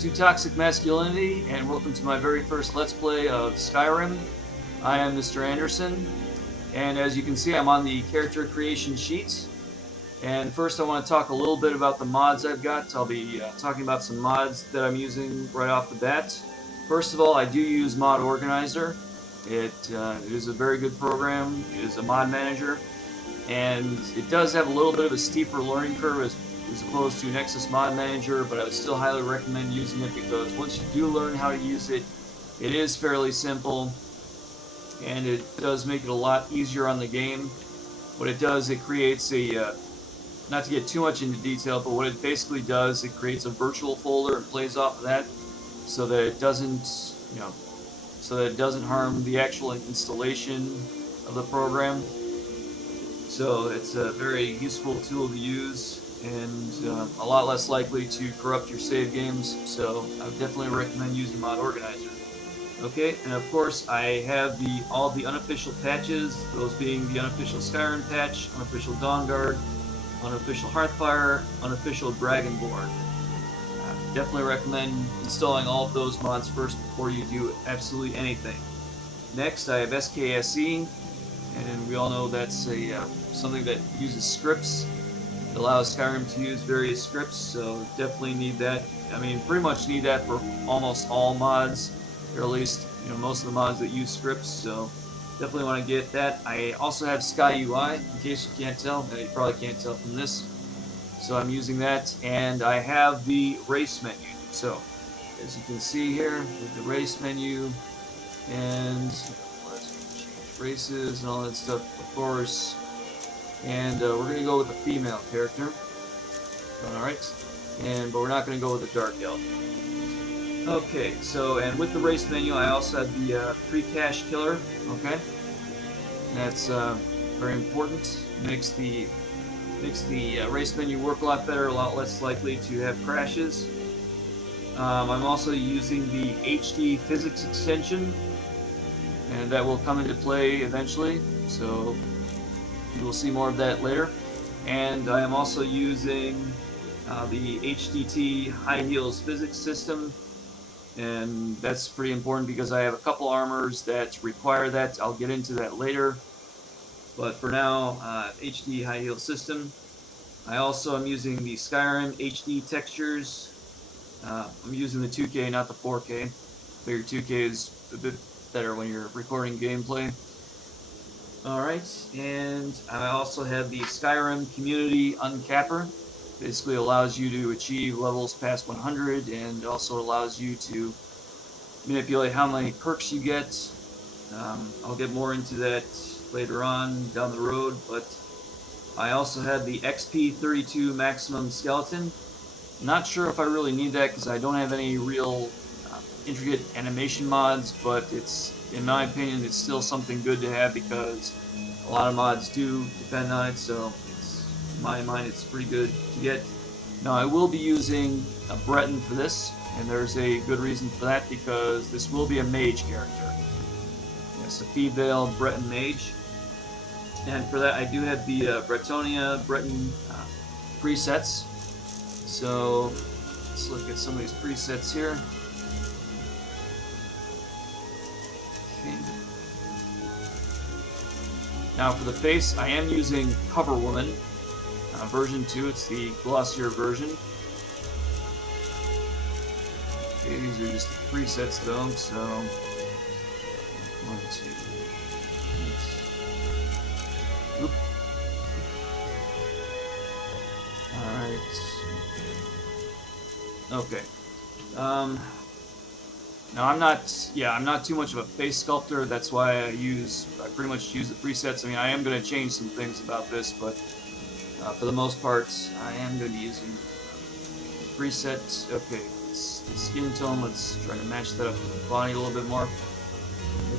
to Toxic Masculinity, and welcome to my very first Let's Play of Skyrim. I am Mr. Anderson, and as you can see, I'm on the character creation sheet. And first I want to talk a little bit about the mods I've got. I'll be talking about some mods that I'm using right off the bat. First of all, I do use Mod Organizer. It is a very good program. It is a mod manager, and it does have a little bit of a steeper learning curve as opposed to Nexus Mod Manager, but I would still highly recommend using it because once you do learn how to use it, it is fairly simple, and it does make it a lot easier on the game. What it does, it creates a, not to get too much into detail, but what it basically does, it creates a virtual folder and plays off of that so that it doesn't, so that it doesn't harm the actual installation of the program. So it's a very useful tool to use, and a lot less likely to corrupt your save games, so I would definitely recommend using Mod Organizer. Okay, and of course I have all the unofficial patches, those being the unofficial Skyrim patch, unofficial Dawnguard, unofficial Hearthfire, unofficial Dragonborn. I definitely recommend installing all of those mods first before you do absolutely anything. Next I have SKSE, and we all know that's something that uses scripts. It allows Skyrim to use various scripts, so definitely need that. I mean, pretty much need that for almost all mods, or at least most of the mods that use scripts. So definitely want to get that. I also have Sky UI, in case you can't tell. You probably can't tell from this. So I'm using that, and I have the race menu. So as you can see here, with the race menu, and let's change races and all that stuff, of course. And we're going to go with a female character. Alright. But we're not going to go with a dark elf. Okay, so, and with the race menu, I also have the pre-cache killer. Okay. That's very important. Makes the race menu work a lot better, a lot less likely to have crashes. I'm also using the HD physics extension, and that will come into play eventually. So you will see more of that later. And I am also using the HDT high heels physics system, and that's pretty important because I have a couple armors that require that. I'll get into that later, but for now, HD high heel system. I also am using the Skyrim HD textures. I'm using the 2K, not the 4K. Figure 2K is a bit better when you're recording gameplay. Alright, and I also have the Skyrim Community Uncapper. Basically allows you to achieve levels past 100, and also allows you to manipulate how many perks you get. I'll get more into that later on down the road, but I also have the XP32 Maximum Skeleton. Not sure if I really need that because I don't have any real intricate animation mods, but it's, in my opinion, it's still something good to have because a lot of mods do depend on it, so in my mind it's pretty good to get. Now I will be using a Breton for this, and there's a good reason for that because this will be a mage character. Yes, a female Breton mage. And for that I do have the Bretonia Breton presets. So let's look at some of these presets here. Okay. Now for the face, I am using Cover Woman, version 2, it's the glossier version. Okay, these are just the presets though, so 1, 2, oop. Alright. Okay. Now I'm not too much of a face sculptor. That's why I pretty much use the presets. I mean, I am going to change some things about this, but for the most part, I am going to be using presets. Okay, the skin tone. Let's try to match that up with the body a little bit more.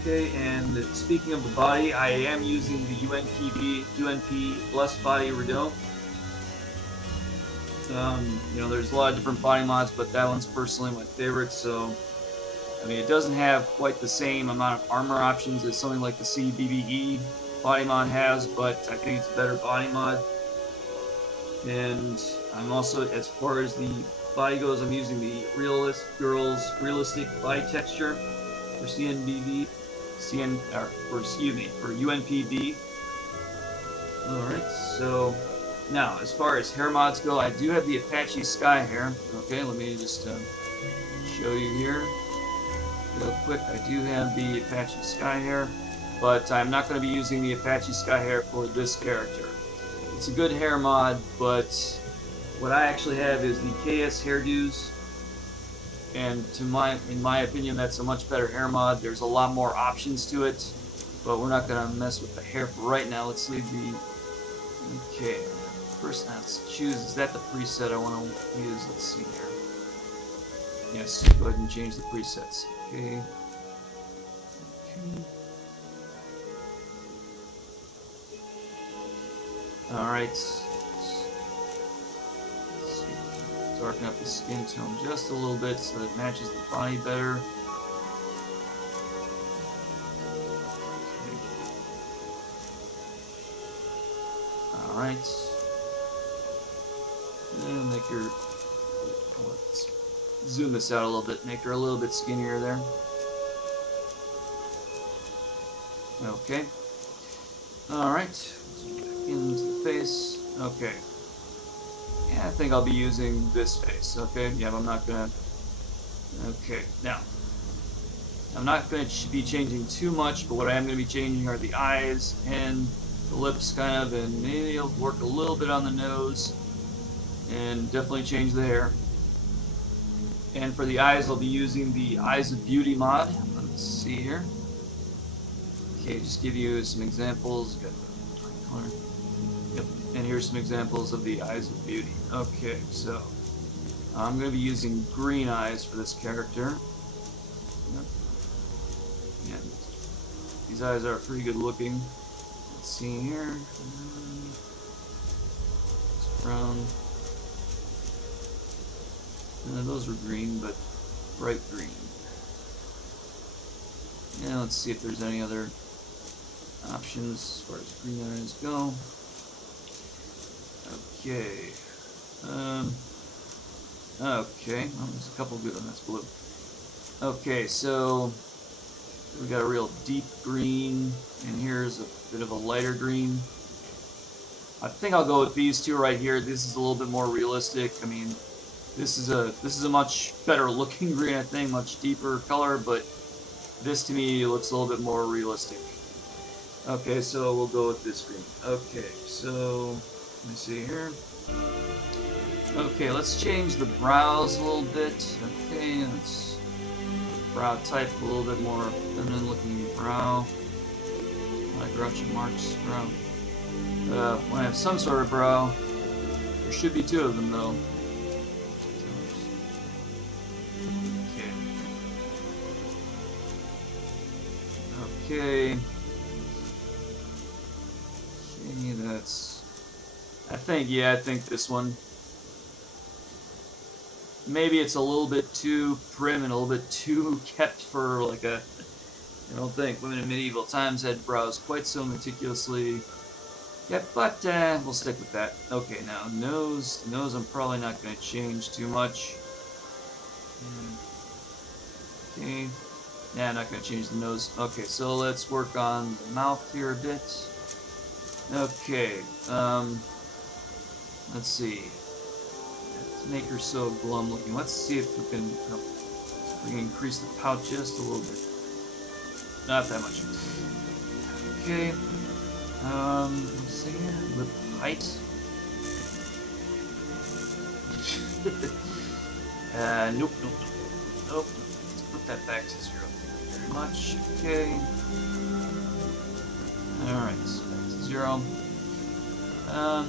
Okay, and speaking of the body, I am using the UNP Blessed Body Rideau. There's a lot of different body mods, but that one's personally my favorite. So, I mean, it doesn't have quite the same amount of armor options as something like the CBBE body mod has, but I think it's a better body mod. And I'm also, as far as the body goes, I'm using the realistic body texture for CNBV, for UNPV. Alright, so now as far as hair mods go, I do have the Apache Sky hair. Okay, let me just show you here real quick. I do have the Apache Sky hair, but I'm not going to be using the Apache Sky hair for this character. It's a good hair mod, but what I actually have is the KS hairdos, and in my opinion, that's a much better hair mod. There's a lot more options to it, but we're not going to mess with the hair for right now. Let's leave the... Okay, first now let's choose, is that the preset I want to use? Let's see here. Yes, go ahead and change the presets. Okay. Alright. Darken up the skin tone just a little bit so that it matches the body better. Okay. Alright. And make her... Let's zoom this out a little bit, make her a little bit skinnier there. Okay. Alright. Back into the face. Okay. Yeah, I think I'll be using this face. Okay. Yeah, I'm not gonna. Okay. Now, I'm not gonna be changing too much, but what I am gonna be changing are the eyes and the lips, kind of, and maybe I'll work a little bit on the nose, and definitely change the hair. And for the eyes, I'll be using the Eyes of Beauty mod. Let's see here. Okay, just give you some examples. Got the color. Yep, and here's some examples of the Eyes of Beauty. Okay, so I'm going to be using green eyes for this character. Yep. And these eyes are pretty good looking. Let's see here. It's brown. Those were green, but bright green. Yeah, let's see if there's any other options as far as green eyes go. Okay. Okay. Well, there's a couple good ones. That's blue. Okay, so we got a real deep green, and here's a bit of a lighter green. I think I'll go with these two right here. This is a little bit more realistic. I mean, this is a much better looking green, I think, much deeper color, but this to me looks a little bit more realistic. Okay, so we'll go with this green. Okay, so let me see here. Okay, let's change the brows a little bit. Okay, let's brow type a little bit more feminine looking brow. Like Groucho Marx brow. When I have some sort of brow, there should be two of them though. Okay. Okay, that's... I think this one. Maybe it's a little bit too prim and a little bit too kept for like a... I don't think women in medieval times had brows quite so meticulously kept, but we'll stick with that. Okay, now nose. Nose I'm probably not going to change too much. Okay. Nah, I'm not going to change the nose. Okay, so let's work on the mouth here a bit. Okay, let's see. Let's make her so glum looking. Let's see if we can increase the pout just a little bit. Not that much. Okay. Let's see here. Lip height. Nope. Let's put that back to 0. Very much. Okay. Alright, so back to 0.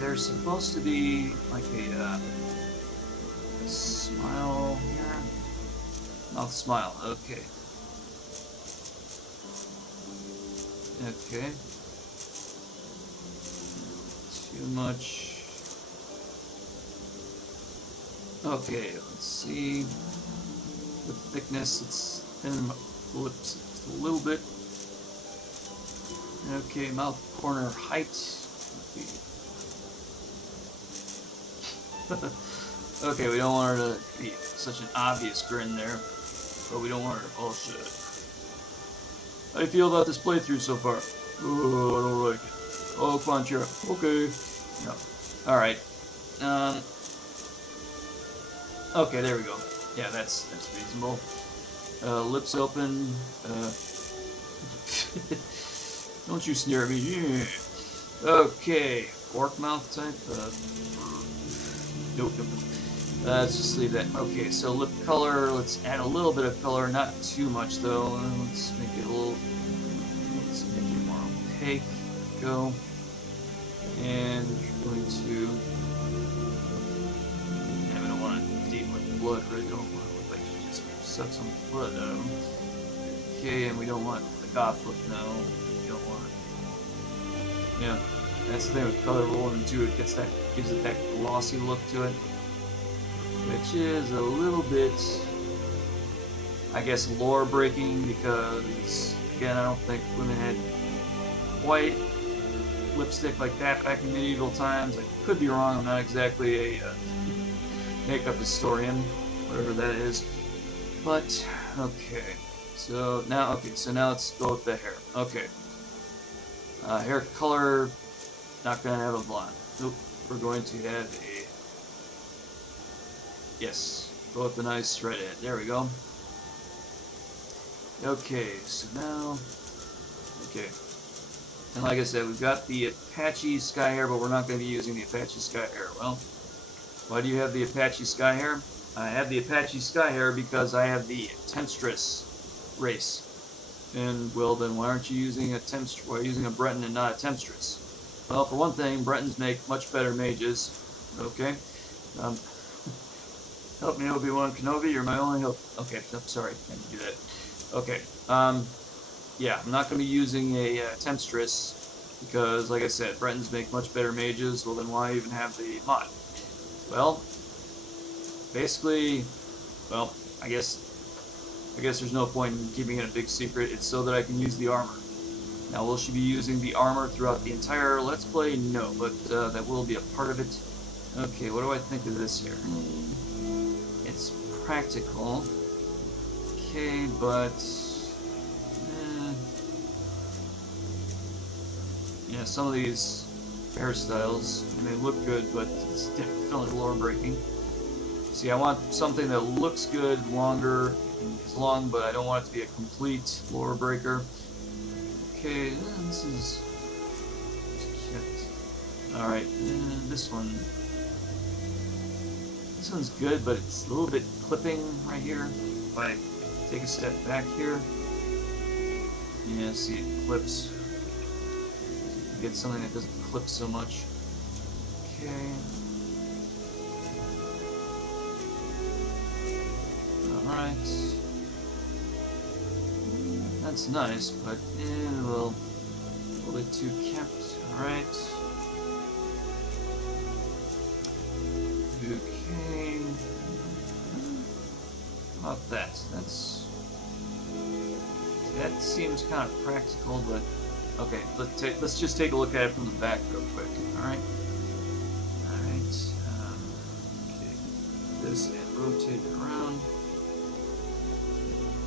There's supposed to be like a smile here. Mouth smile, okay. Okay. Too much. Okay, let's see. The thickness, it's thin in my lips just a little bit. Okay, mouth corner height. Okay, we don't want her to be such an obvious grin there, but we don't want her to. Oh shit. How do you feel about this playthrough so far? Oh, I don't like it. Oh, come on, cheer up. Okay. No. All right. Um. Okay, there we go. Yeah, that's reasonable. Lips open. Don't you sneer at me. Yeah. Okay. Orc mouth type. Nope. Let's just leave that. Okay, so lip color. Let's add a little bit of color, not too much though. Let's make it a little. Let's make it more opaque. Go. And we're going to. Yeah, we don't want it deep with blood, right? We don't want to look like you just suck some blood out of them. Okay, and we don't want the goth look. No, we don't want it. Yeah, that's the thing with color rolling into it. Gives it that glossy look to it. Which is a little bit, I guess, lore breaking because, again, I don't think women had white lipstick like that back in medieval times. I could be wrong. I'm not exactly a makeup historian, whatever that is. But okay, so now let's go with the hair. Okay, hair color, not gonna have a blonde. Nope, we're going to have a. Yes, go with the nice redhead. There we go. Okay, so now, okay. And like I said, we've got the Apache Sky Hair, but we're not going to be using the Apache Sky Hair. Well, why do you have the Apache Sky Hair? I have the Apache Sky Hair because I have the Tempstress race. And, well, then why aren't you using a Tempstress? Why are you using a Breton and not a Tempstress? Well, for one thing, Bretons make much better mages. Okay? Help me, Obi-Wan Kenobi, you're my only hope. Okay, I'm sorry, I had to do that. Okay, yeah, I'm not going to be using a Tempstress because, like I said, Bretons make much better mages. Well, then why even have the mod? Well, basically, well, I guess there's no point in keeping it a big secret. It's so that I can use the armor. Now, will she be using the armor throughout the entire Let's Play? No, but that will be a part of it. Okay, what do I think of this here? It's practical. Okay, but yeah, some of these hairstyles they look good, but it's definitely lore breaking. See, I want something that looks good, longer, is long, but I don't want it to be a complete lore breaker. Okay, this is cute. All right, this one. This one's good, but it's a little bit clipping right here. If I take a step back here, yeah, see it clips. Get something that doesn't clip so much. Okay. Alright. That's nice, but well, a little bit too kept. Alright. Okay. How about that? That seems kind of practical, but okay. Let's just take a look at it from the back real quick. All right. All right. Okay. This and rotate it around.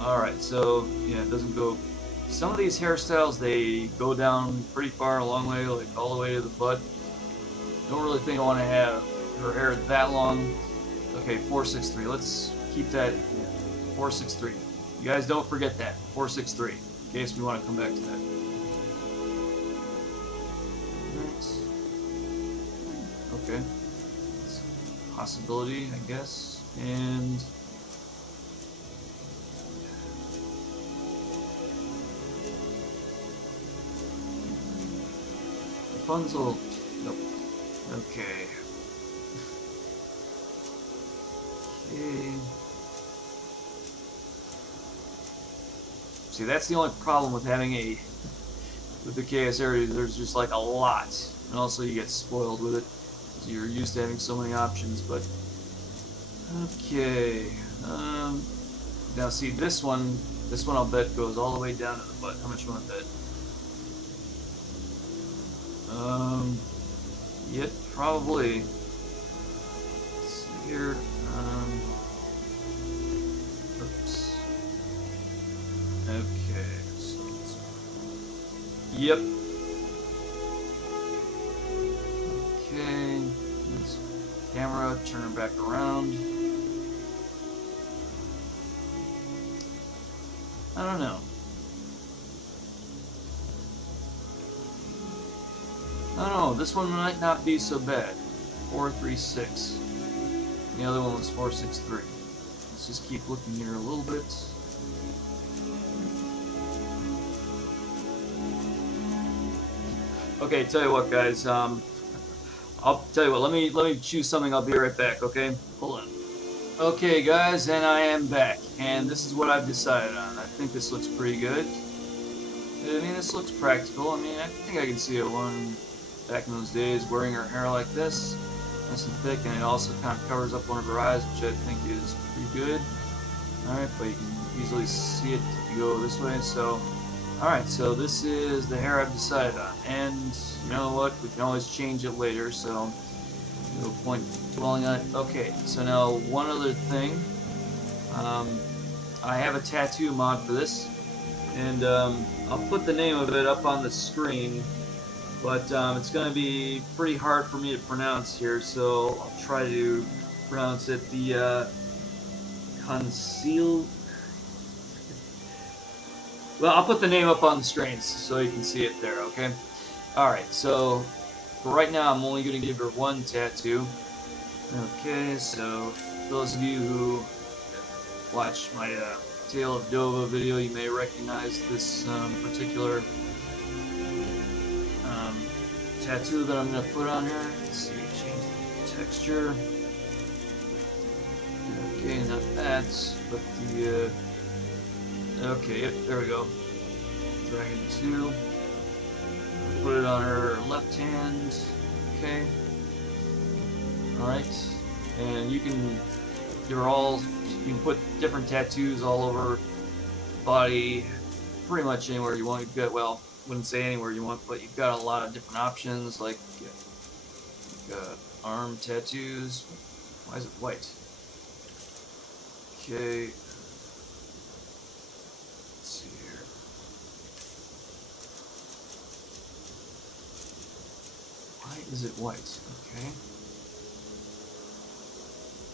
All right. So yeah, it doesn't go. Some of these hairstyles they go down pretty far, a long way, like all the way to the butt. Don't really think I want to have her hair that long. Okay, 463. Let's keep that 463. You guys don't forget that 463 in case we want to come back to that. Okay, it's a possibility, I guess. And Rapunzel. Nope. Okay. Okay. See, that's the only problem with having with the chaos area. There's just like a lot, and also you get spoiled with it because you're used to having so many options. But okay, now see this one I'll bet goes all the way down to the butt. How much you want that? Yep, probably. Let's see. here. Oops. Okay. So yep. Okay. Let's camera, turn it back around. I don't know. Oh, this one might not be so bad. 436. The other one was 463. Let's just keep looking here a little bit. Okay, tell you what, guys. I'll tell you what. Let me choose something. I'll be right back. Okay, hold on. Okay, guys, and I am back, and this is what I've decided on. I think this looks pretty good. I mean, this looks practical. I mean, I think I can see a woman back in those days wearing her hair like this, nice and thick, and it also kind of covers up one of her eyes, which I think is pretty good. Alright, but you can easily see it if you go this way. So, alright, so this is the hair I've decided on, and you know what, we can always change it later, so no point dwelling on it. Okay, so now one other thing, I have a tattoo mod for this, and I'll put the name of it up on the screen, but it's going to be pretty hard for me to pronounce here, so I'll try to pronounce it. The conceal. Well, I'll put the name up on the screen so you can see it there. Okay. All right. So for right now, I'm only going to give her one tattoo. Okay. So for those of you who watch my Tale of Dova video, you may recognize this particular tattoo that I'm going to put on her. Let's see, change the texture. Okay, not that, but the, okay, yep, there we go. Dragon 2. Put it on her left hand. Okay. Alright. And you can, you can put different tattoos all over the body, pretty much anywhere you want. You've got, well, wouldn't say anywhere you want, but you've got a lot of different options, like arm tattoos. Why is it white? Okay. Let's see here. Why is it white? Okay.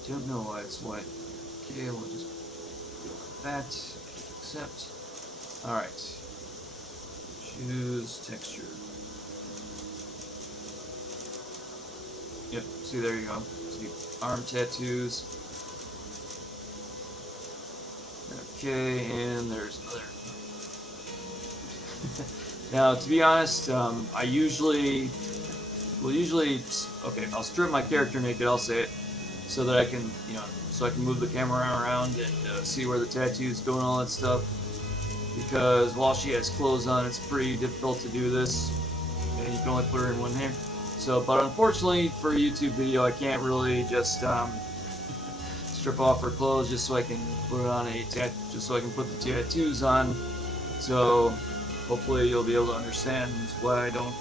Don't know why it's white. Okay, we'll just go with that. Accept. Alright. Choose texture. Yep, see, there you go. See, arm tattoos. Okay, and there's another. Now, to be honest, I usually, okay, I'll strip my character naked, I'll say it, so that I can, so I can move the camera around and see where the tattoos go and all that stuff. Because while she has clothes on, it's pretty difficult to do this, and you can only put her in one hand. So, but unfortunately for a YouTube video, I can't really just strip off her clothes just so I can put it on just so I can put the tattoos on. So hopefully you'll be able to understand why I don't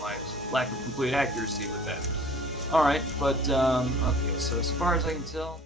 my lack of complete accuracy with that. All right, but okay. So as far as I can tell.